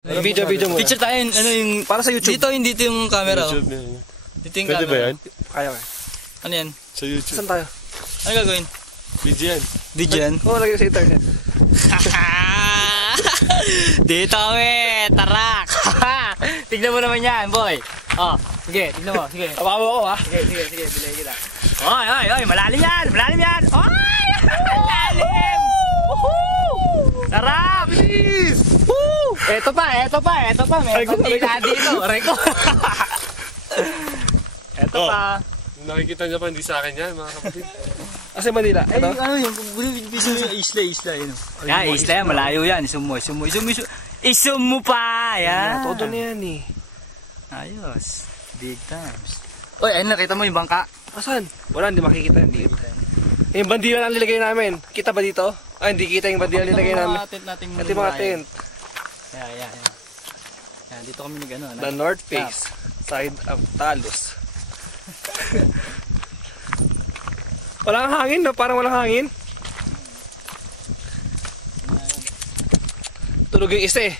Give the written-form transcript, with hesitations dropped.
Video muna. Picture tayo, ano yung... Para sa YouTube. Dito yung camera. YouTube na yun. Dito yung Pwede camera. ba yan? Kaya ka. Ano yan? Sa YouTube. Saan tayo? Ano gagawin? Video yan. Video yan? Oo, lagay sa internet. Dito kami! Tarak! Tignan mo naman yan, boy! Oh, sige, tignan mo, sige. Kabawa ko ha. Sige, bilay kita. Oy, malalim yan! Malalim yan! Oy! Malalim! Woohoo! Sarap! Please! Woo! Eto pa. May pantila dito. Reko. Eto pa. Nakikita niya pa, hindi sa akin yan, mga kapatid. Kasi Manila. Ay, Ito. ano yung isla yun. Yan, isla yan, malayo yan. Isum mo pa, yan. Todo na yan eh. Ayos. Big times. Oy, ayun, nakita mo yung bangka? Asan? Wala, hindi makikita. Hindi. Yung bandila na nilagay namin. Kita ba dito? Ah, hindi kita yung bandila nilagay namin. Ito yung mga tent. Yan. Yan, dito kami nag-ano. The North Face. Side of Talos. Walang hangin, no? Parang walang hangin. Tulog yung isa eh.